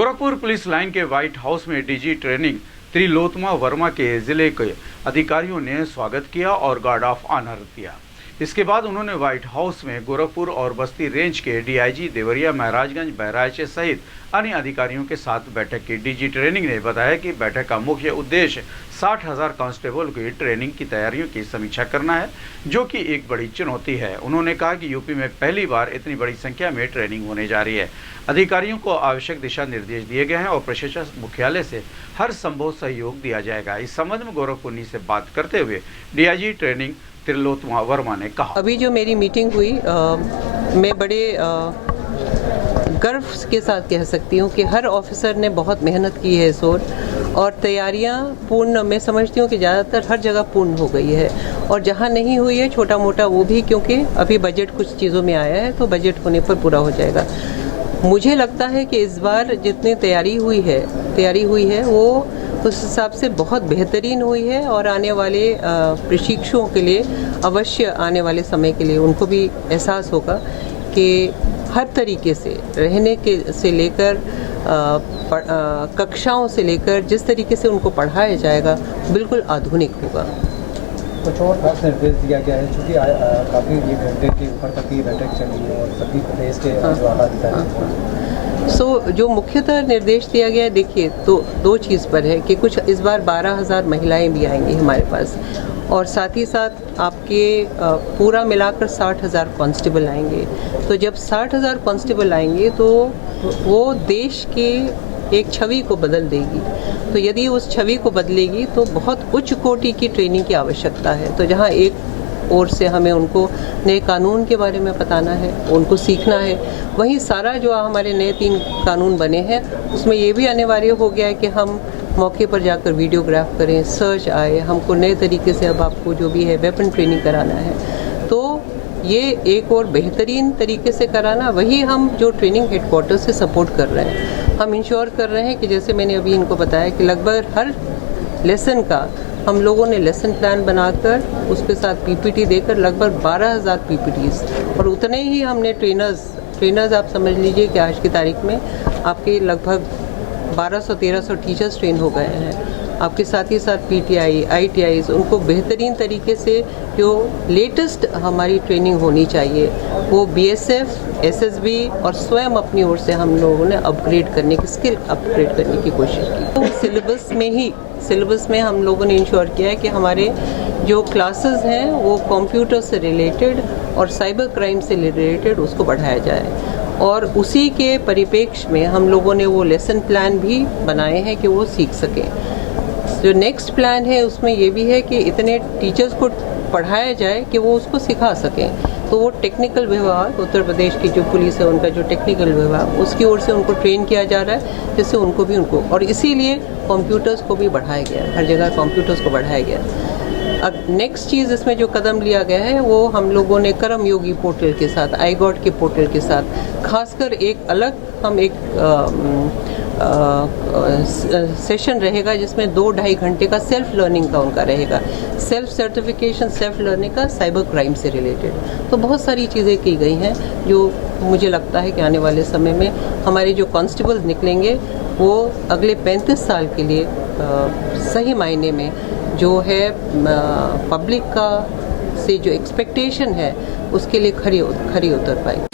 Gorakhpur police line के white house में DG training त्रिलोत्तमा Verma के जिले के अधिकारियों ने स्वागत किया और गार्ड ऑफ ऑनर दिया। इसके बाद उन्होंने व्हाइट हाउस में गोरखपुर और बस्ती रेंज के डीआईजी देवरिया, महाराजगंज, बहराइच सहित अन्य अधिकारियों के साथ बैठक की। डीजी ट्रेनिंग ने बताया कि बैठक का मुख्य उद्देश्य 60,000 कांस्टेबल की ट्रेनिंग की तैयारियों की समीक्षा करना है, जो कि एक बड़ी चुनौती है। उन्होंने कहा कि यूपी में पहली बार इतनी बड़ी संख्या में ट्रेनिंग होने जा रही है। अधिकारियों को आवश्यक दिशा निर्देश दिए गए हैं और प्रशासन मुख्यालय से हर संभव सहयोग दिया जाएगा। इस संबंध में गोरखपुर से बात करते हुए डीआईजी ट्रेनिंग त्रिलोत्तमा वर्मा ने कहा, अभी जो मेरी मीटिंग हुई मैं बड़े गर्व के साथ कह सकती हूँ कि हर ऑफिसर ने बहुत मेहनत की है इस ओर, और तैयारियाँ पूर्ण, मैं समझती हूँ कि ज़्यादातर हर जगह पूर्ण हो गई है, और जहाँ नहीं हुई है छोटा मोटा वो भी, क्योंकि अभी बजट कुछ चीज़ों में आया है तो बजट होने पर पूरा हो जाएगा। मुझे लगता है कि इस बार जितनी तैयारी हुई है वो उस हिसाब से बहुत बेहतरीन हुई है, और आने वाले प्रशिक्षुओं के लिए, अवश्य आने वाले समय के लिए उनको भी एहसास होगा कि हर तरीके से रहने के से लेकर कक्षाओं से लेकर जिस तरीके से उनको पढ़ाया जाएगा बिल्कुल आधुनिक होगा। कुछ और खास निर्देश दिया गया है, चूँकि काफ़ी एक घंटे के ऊपर तक की बैठक चली है और सभी प्रदेश के जो आला अधिकारी जो मुख्यतः निर्देश दिया गया है, देखिए तो दो चीज़ पर है कि कुछ इस बार 12,000 महिलाएं भी आएंगी हमारे पास, और साथ ही साथ आपके पूरा मिलाकर 60,000 कांस्टेबल आएंगे। तो जब 60,000 कांस्टेबल आएंगे तो वो देश के एक छवि को बदल देगी। तो यदि उस छवि को बदलेगी तो बहुत उच्च कोटि की ट्रेनिंग की आवश्यकता है। तो जहाँ एक ओर से हमें उनको नए कानून के बारे में बताना है, उनको सीखना है, वहीं सारा जो हमारे नए 3 कानून बने हैं उसमें ये भी अनिवार्य हो गया है कि हम मौके पर जाकर वीडियोग्राफ करें, सर्च आए, हमको नए तरीके से अब आपको जो भी है वेपन ट्रेनिंग कराना है। तो ये एक और बेहतरीन तरीके से कराना, वही हम जो ट्रेनिंग हेडक्वार्टर से सपोर्ट कर रहे हैं। हम इंश्योर कर रहे हैं कि जैसे मैंने अभी इनको बताया कि लगभग हर लेसन का हम लोगों ने लेसन प्लान बनाकर उसके साथ पीपीटी देकर लगभग 12,000 पीपीटीज, और उतने ही हमने ट्रेनर्स आप समझ लीजिए कि आज की तारीख में आपके लगभग 1200-1300 टीचर्स ट्रेन हो गए हैं। आपके साथ ही साथ पीटीआई, आईटीआई, उनको बेहतरीन तरीके से जो लेटेस्ट हमारी ट्रेनिंग होनी चाहिए वो बीएसएफ, एसएसबी और स्वयं अपनी ओर से हम लोगों ने अपग्रेड करने की, स्किल अपग्रेड करने की कोशिश की। तो सिलेबस में हम लोगों ने इंश्योर किया है कि हमारे जो क्लासेस हैं वो कंप्यूटर से रिलेटेड और साइबर क्राइम से रिलेटेड उसको बढ़ाया जाए, और उसी के परिप्रेक्ष्य में हम लोगों ने वो लेसन प्लान भी बनाए हैं कि वो सीख सकें। जो नेक्स्ट प्लान है उसमें ये भी है कि इतने टीचर्स को पढ़ाया जाए कि वो उसको सिखा सकें। तो वो टेक्निकल विभाग, उत्तर प्रदेश की जो पुलिस है उनका जो टेक्निकल विभाग, उसकी ओर से उनको ट्रेन किया जा रहा है, जिससे उनको और इसीलिए कंप्यूटर्स को भी बढ़ाया गया, हर जगह कंप्यूटर्स को बढ़ाया गया। अब नेक्स्ट चीज़ इसमें जो कदम लिया गया है वो हम लोगों ने कर्म योगी पोर्टल के साथ, iGOT के पोर्टल के साथ खासकर एक अलग हम एक सेशन रहेगा जिसमें 2-2.5 घंटे का सेल्फ लर्निंग का उनका रहेगा, सेल्फ सर्टिफिकेशन, सेल्फ लर्निंग का साइबर क्राइम से रिलेटेड। तो बहुत सारी चीज़ें की गई हैं जो मुझे लगता है कि आने वाले समय में हमारे जो कांस्टेबल निकलेंगे वो अगले 35 साल के लिए सही मायने में जो है पब्लिक का से जो एक्सपेक्टेशन है उसके लिए खरी उतर पाएंगे।